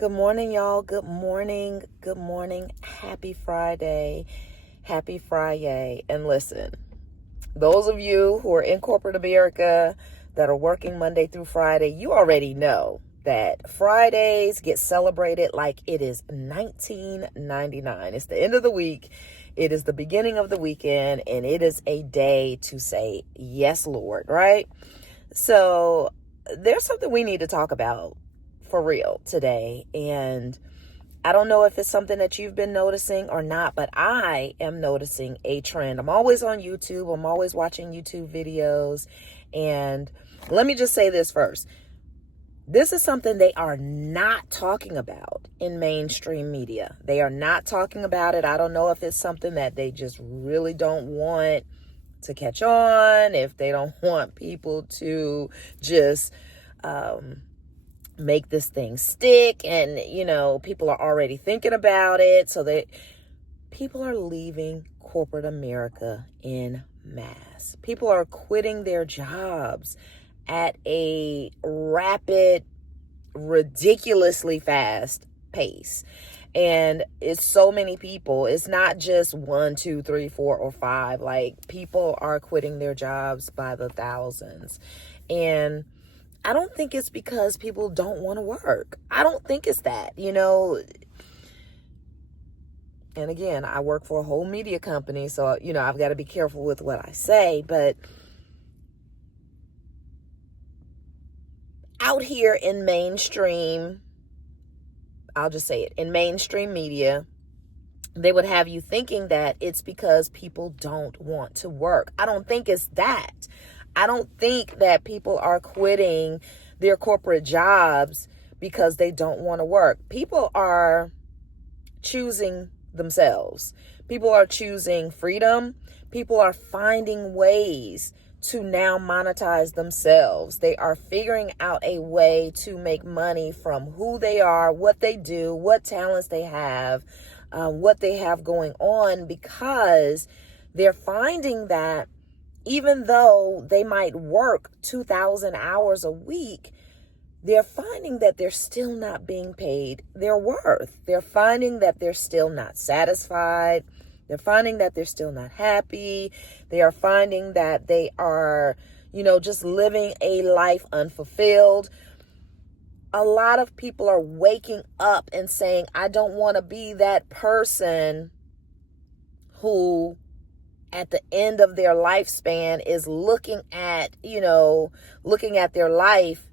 Good morning, y'all. Good morning. Good morning. Happy Friday. Happy Friday. And listen, those of you who are in corporate America that are working Monday through Friday, you already know that Fridays get celebrated like it is 1999. It's the end of the week. It is the beginning of the weekend, and it is a day to say, yes, Lord, right? So there's something we need to talk about for real today. And I don't know if it's something that you've been noticing or not, but I am noticing a trend. I'm always on YouTube. I'm always watching YouTube videos. And let me just say this first. This is something they are not talking about in mainstream media. They are not talking about it. I don't know if it's something that they just really don't want to catch on, if they don't want people to just make this thing stick, and people are already thinking about it, so that people are leaving corporate America in mass. People are quitting their jobs at a rapid, ridiculously fast pace. And it's so many people. It's not just 1, 2, 3, 4, or 5. Like, people are quitting their jobs by the thousands. And I don't think it's because people don't want to work. I don't think it's that, And again, I work for a whole media company, so, I've got to be careful with what I say. But out here in mainstream, I'll just say it, in mainstream media, they would have you thinking that it's because people don't want to work. I don't think it's that. I don't think that people are quitting their corporate jobs because they don't want to work. People are choosing themselves. People are choosing freedom. People are finding ways to now monetize themselves. They are figuring out a way to make money from who they are, what they do, what talents they have, what they have going on, because they're finding that even though they might work 2,000 hours a week, they're finding that they're still not being paid their worth. They're finding that they're still not satisfied. They're finding that they're still not happy. They are finding that they are, just living a life unfulfilled. A lot of people are waking up and saying, I don't want to be that person who at the end of their lifespan is looking at their life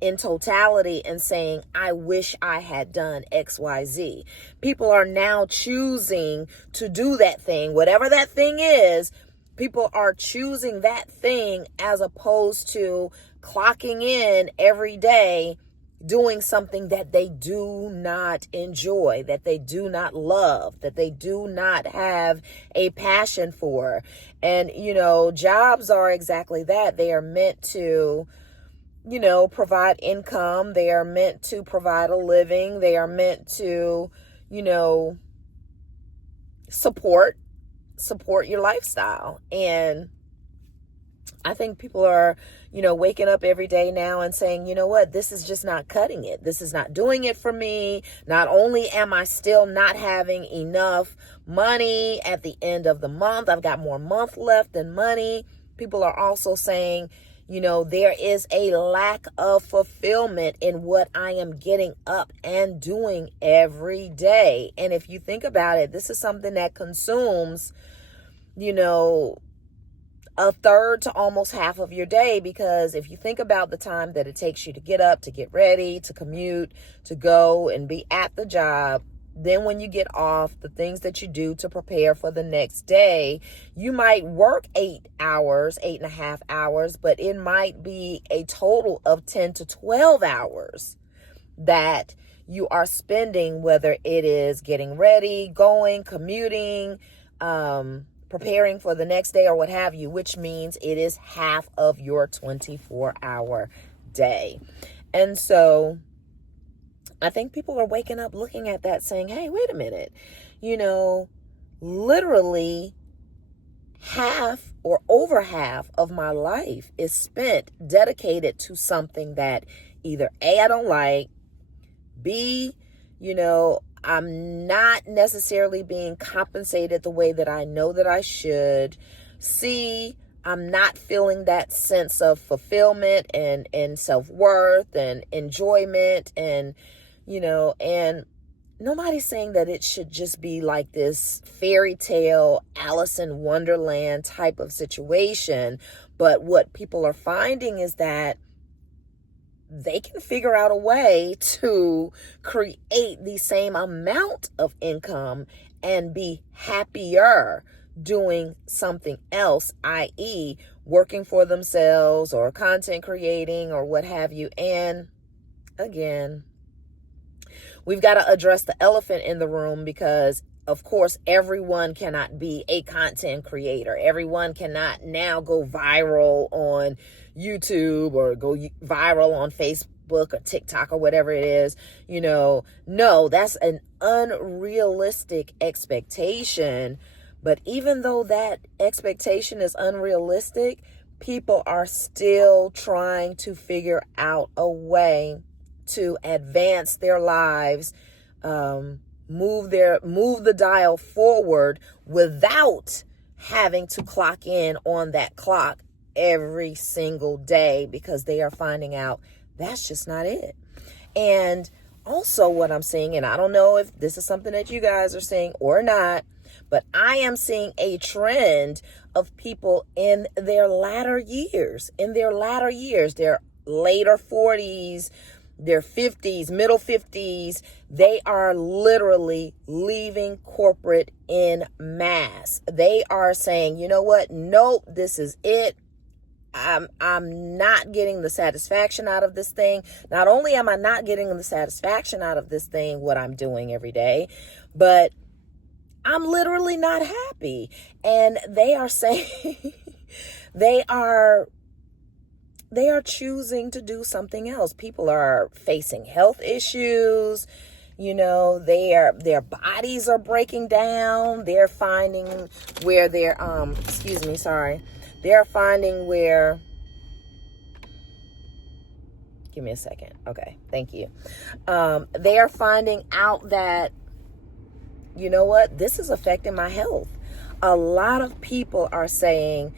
in totality and saying, I wish I had done XYZ. People are now choosing to do that thing, whatever that thing is. People are choosing that thing as opposed to clocking in every day doing something that they do not enjoy, that they do not love, that they do not have a passion for. And, jobs are exactly that. They are meant to, provide income. They are meant to provide a living. They are meant to, support your lifestyle. And I think people are, waking up every day now and saying, you know what, this is just not cutting it. This is not doing it for me. Not only am I still not having enough money at the end of the month, I've got more month left than money. People are also saying, there is a lack of fulfillment in what I am getting up and doing every day. And if you think about it, this is something that consumes, a third to almost half of your day, because if you think about the time that it takes you to get up, to get ready, to commute, to go and be at the job, then when you get off, the things that you do to prepare for the next day, you might work 8.5 hours, but it might be a total of 10 to 12 hours that you are spending, whether it is getting ready, going, commuting, preparing for the next day or what have you, which means it is half of your 24-hour day. And so I think people are waking up looking at that saying, hey, wait a minute, literally half or over half of my life is spent dedicated to something that either A, I don't like, B, I'm not necessarily being compensated the way that I know that I should. C, I'm not feeling that sense of fulfillment and self-worth and enjoyment and nobody's saying that it should just be like this fairy tale Alice in Wonderland type of situation. But what people are finding is that they can figure out a way to create the same amount of income and be happier doing something else, i.e., working for themselves or content creating or what have you. And again, we've got to address the elephant in the room because, of course, everyone cannot be a content creator. Everyone cannot now go viral on YouTube or go viral on Facebook or TikTok or whatever it is. No, that's an unrealistic expectation. But even though that expectation is unrealistic, people are still trying to figure out a way to advance their lives, move the dial forward without having to clock in on that clock every single day, because they are finding out that's just not it. And also what I'm seeing, and I don't know if this is something that you guys are seeing or not, but I am seeing a trend of people in their latter years, their later 40s, their 50s, middle 50s. They are literally leaving corporate in mass. They are saying, you know what? Nope, this is it. I'm not getting the satisfaction out of this thing. Not only am I not getting the satisfaction out of this thing, what I'm doing every day, but I'm literally not happy. And they are saying they are choosing to do something else. People are facing health issues. Their bodies are breaking down. They're finding where they're finding where, give me a second. Okay. Thank you. They are finding out that, you know what, this is affecting my health. A lot of people are saying,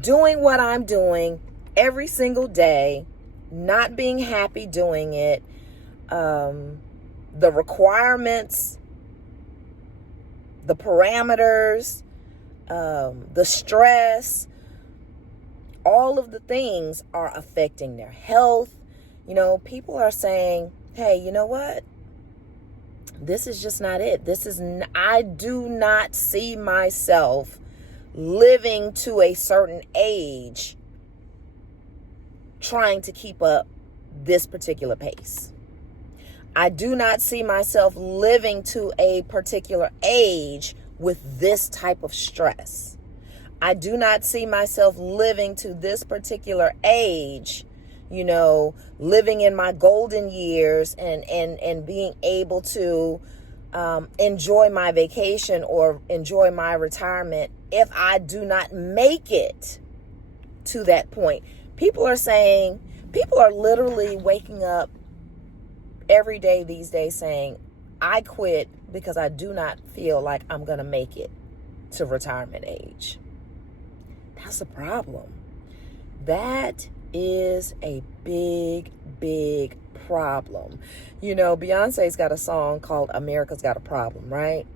doing what I'm doing every single day, not being happy doing it, the requirements, the parameters, the stress, all of the things are affecting their health. People are saying, hey, you know what? This is just not it. I do not see myself living to a certain age trying to keep up this particular pace. I do not see myself living to a particular age with this type of stress. I do not see myself living to this particular age, living in my golden years and being able to enjoy my vacation or enjoy my retirement if I do not make it to that point. People are literally waking up every day these days saying, I quit because I do not feel like I'm going to make it to retirement age. That's a problem. That is a big, big problem. Beyonce's got a song called America's Got a Problem, right?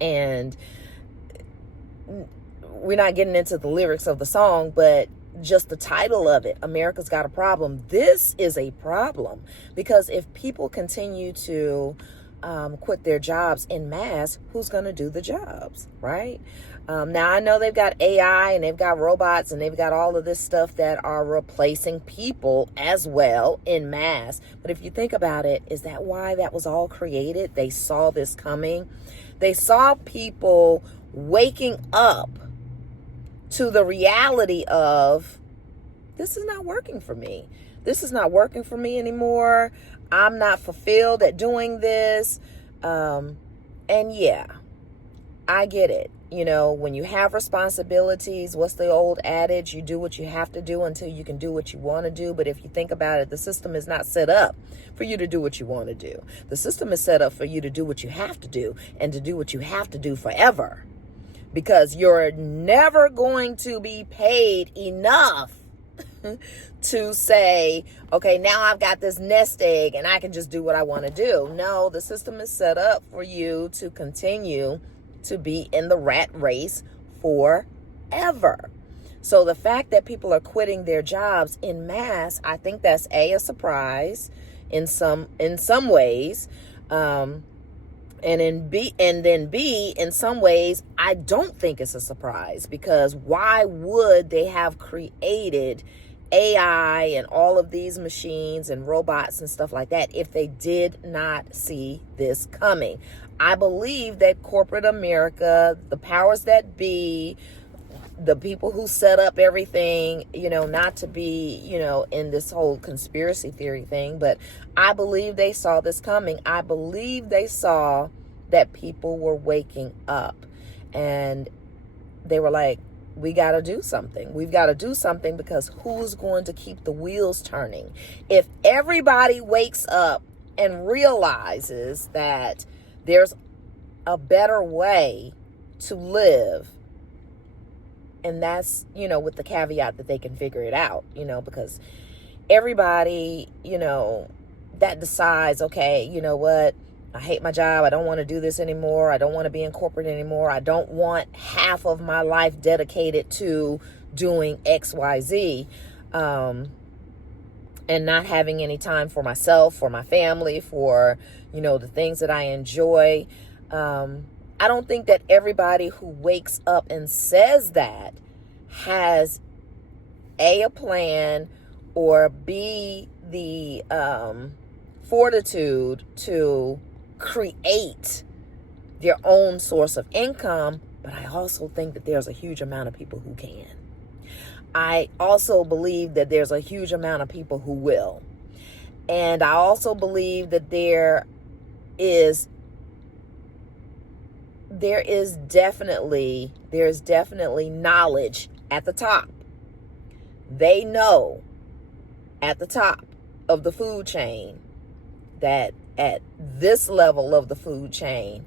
And we're not getting into the lyrics of the song, but just the title of it, America's Got a Problem. This is a problem, because if people continue to quit their jobs en masse, who's going to do the jobs, right? Now, I know they've got AI and they've got robots and they've got all of this stuff that are replacing people as well en masse. But if you think about it, is that why that was all created? They saw this coming. They saw people waking up to the reality of, this is not working for me. This is not working for me anymore. I'm not fulfilled at doing this. And yeah, I get it. when you have responsibilities, what's the old adage? You do what you have to do until you can do what you want to do. But if you think about it, the system is not set up for you to do what you want to do. The system is set up for you to do what you have to do, and to do what you have to do forever, because you're never going to be paid enough to say, okay, now I've got this nest egg and I can just do what I want to do. No, the system is set up for you to continue to be in the rat race forever. So the fact that people are quitting their jobs in mass, I think that's a surprise in some ways. And then B, in some ways, I don't think it's a surprise, because why would they have created AI and all of these machines and robots and stuff like that if they did not see this coming? I believe that corporate America, the powers that be, the people who set up everything, not to be, in this whole conspiracy theory thing, but I believe they saw this coming. I believe they saw that people were waking up, and they were like, we got to do something. We've got to do something, because who's going to keep the wheels turning? If everybody wakes up and realizes that there's a better way to live, and that's, with the caveat that they can figure it out, because everybody, that decides, okay, you know what? I hate my job. I don't want to do this anymore. I don't want to be in corporate anymore. I don't want half of my life dedicated to doing X, Y, Z, and not having any time for myself, for my family, for, the things that I enjoy. I don't think that everybody who wakes up and says that has a plan, or B, the fortitude to create their own source of income. But I also think that there's a huge amount of people who can. I also believe that there's a huge amount of people who will. And I also believe that there is definitely knowledge at the top. They know at the top of the food chain that at this level of the food chain,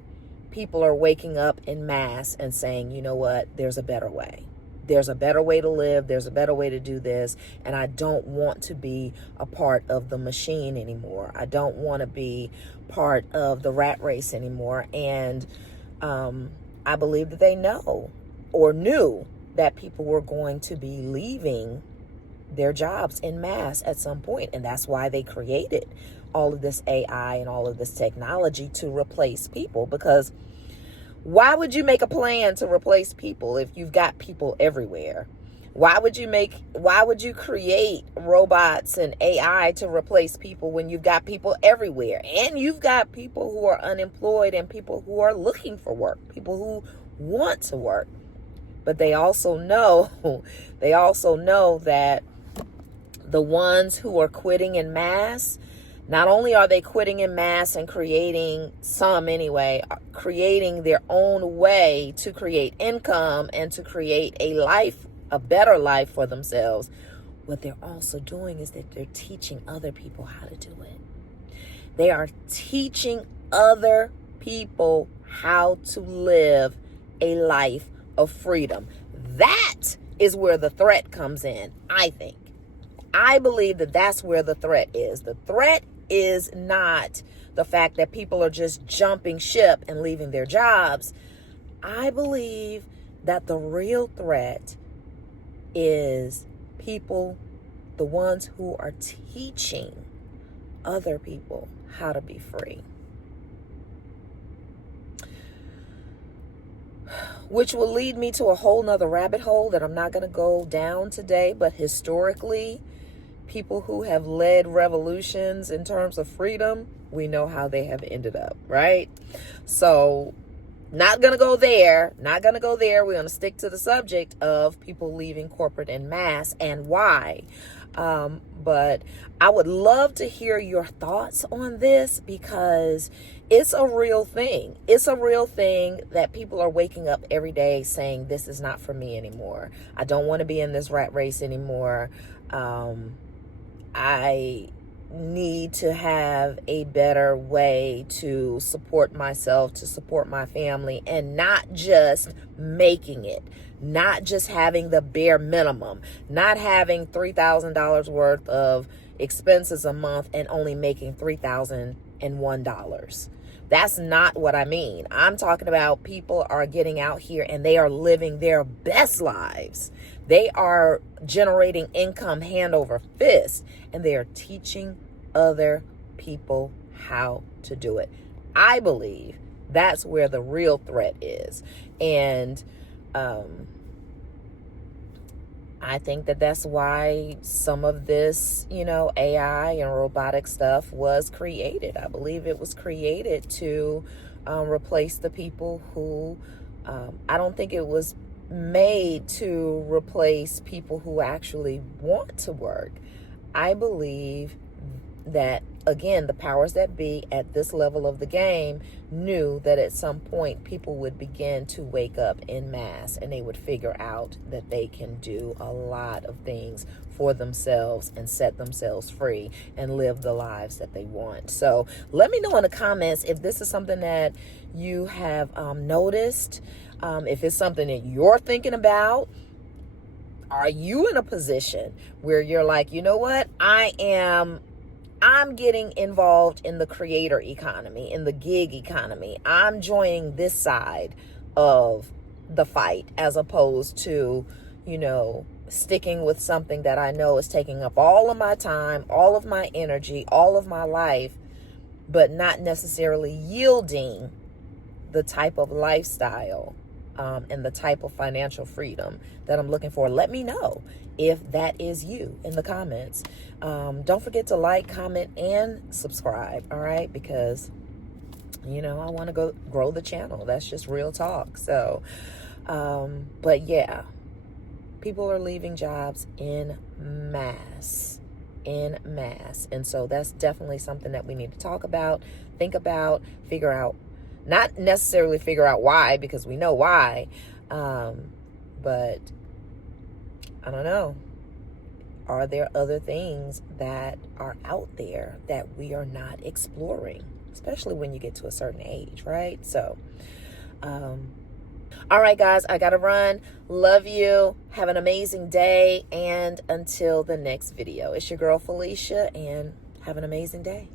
people are waking up in mass and saying, you know what, there's a better way. There's a better way to live. There's a better way to do this. And I don't want to be a part of the machine anymore. I don't want to be part of the rat race anymore. And I believe that they know, or knew, that people were going to be leaving their jobs in mass at some point. And that's why they created all of this AI and all of this technology to replace people. Because why would you make a plan to replace people if you've got people everywhere? Why would you create robots and AI to replace people when you've got people everywhere? And you've got people who are unemployed and people who are looking for work, people who want to work. But they also know that the ones who are quitting in mass, not only are they quitting in mass and creating their own way to create income and to create a better life for themselves, what they're also doing is that they're teaching other people how to do it. They are teaching other people how to live a life of freedom. That is where the threat comes in, I think. I believe that that's where the threat is. The threat is not the fact that people are just jumping ship and leaving their jobs. I believe that the real threat is people, the ones who are teaching other people how to be free. Which will lead me to a whole nother rabbit hole that I'm not going to go down today. But historically, people who have led revolutions in terms of freedom, we know how they have ended up, right? So not going to go there. We're going to stick to the subject of people leaving corporate en masse and why. But I would love to hear your thoughts on this, because it's a real thing. It's a real thing that people are waking up every day saying, this is not for me anymore. I don't want to be in this rat race anymore. I need to have a better way to support myself, to support my family, and not just making it, not just having the bare minimum, not having $3,000 worth of expenses a month and only making $3,001. That's not what I mean. I'm talking about people are getting out here and they are living their best lives. They are generating income hand over fist, and they are teaching other people how to do it. I believe that's where the real threat is. And I think that that's why some of this, AI and robotic stuff was created. I believe it was created to replace the people who, I don't think it was made to replace people who actually want to work. I believe that, again, the powers that be at this level of the game knew that at some point people would begin to wake up en masse, and they would figure out that they can do a lot of things for themselves and set themselves free and live the lives that they want. So let me know in the comments if this is something that you have noticed, if it's something that you're thinking about. Are you in a position where you're like, you know what, I'm getting involved in the creator economy, in the gig economy. I'm joining this side of the fight, as opposed to, sticking with something that I know is taking up all of my time, all of my energy, all of my life, but not necessarily yielding the type of lifestyle and the type of financial freedom that I'm looking for. Let me know if that is you in the comments. Don't forget to like, comment, and subscribe, all right? Because, I want to grow the channel. That's just real talk. So, but yeah, people are leaving jobs en masse. And so that's definitely something that we need to talk about, think about, figure out. Not necessarily figure out why, because we know why, but I don't know. Are there other things that are out there that we are not exploring, especially when you get to a certain age, right? So, all right, guys, I got to run. Love you. Have an amazing day. And until the next video, it's your girl, Felicia, and have an amazing day.